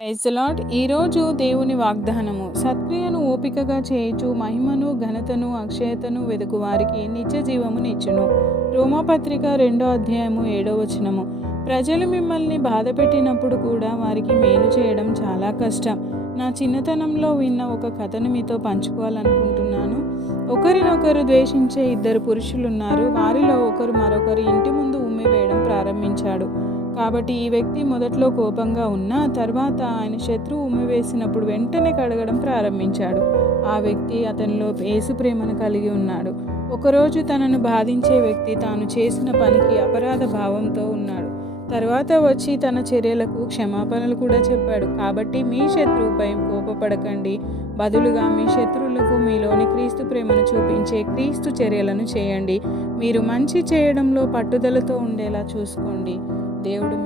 Praise the lord. ఈరోజు దేవుని వాగ్దానము. సత్క్రియను ఓపికగా చేయుచు మహిమను ఘనతను అక్షయతను వెదుకు వారికి నిత్య జీవమునిచ్చును. రోమాపత్రిక 2:7 ప్రజలు మిమ్మల్ని బాధపెట్టినప్పుడు కూడా వారికి మేలు చేయడం చాలా కష్టం. నా చిన్నతనంలో విన్న ఒక కథను మీతో పంచుకోవాలనుకుంటున్నాను. ఒకరినొకరు ద్వేషించే ఇద్దరు పురుషులున్నారు. వారిలో ఒకరు మరొకరి ఇంటి ముందు ఉమ్మివేయడం ప్రారంభించాడు. కాబట్టి ఈ వ్యక్తి మొదట్లో కోపంగా ఉన్నా తర్వాత ఆయన శత్రువు ఉమ్మివేసినప్పుడు వెంటనే కడగడం ప్రారంభించాడు. ఆ వ్యక్తి అతనిలో యేసు ప్రేమను కలిగి ఉన్నాడు. ఒకరోజు తనను బాధించే వ్యక్తి తాను చేసిన పనికి అపరాధ భావంతో ఉన్నాడు. తర్వాత వచ్చి తన చర్యలకు క్షమాపణలు కూడా చెప్పాడు. కాబట్టి మీ శత్రువుపై కోపపడకండి, బదులుగా మీ శత్రువులకు మీలోని క్రీస్తు ప్రేమను చూపించే క్రీస్తు చర్యలను చేయండి. మీరు మంచి చేయడంలో పట్టుదలతో ఉండేలా చూసుకోండి. దేవుడు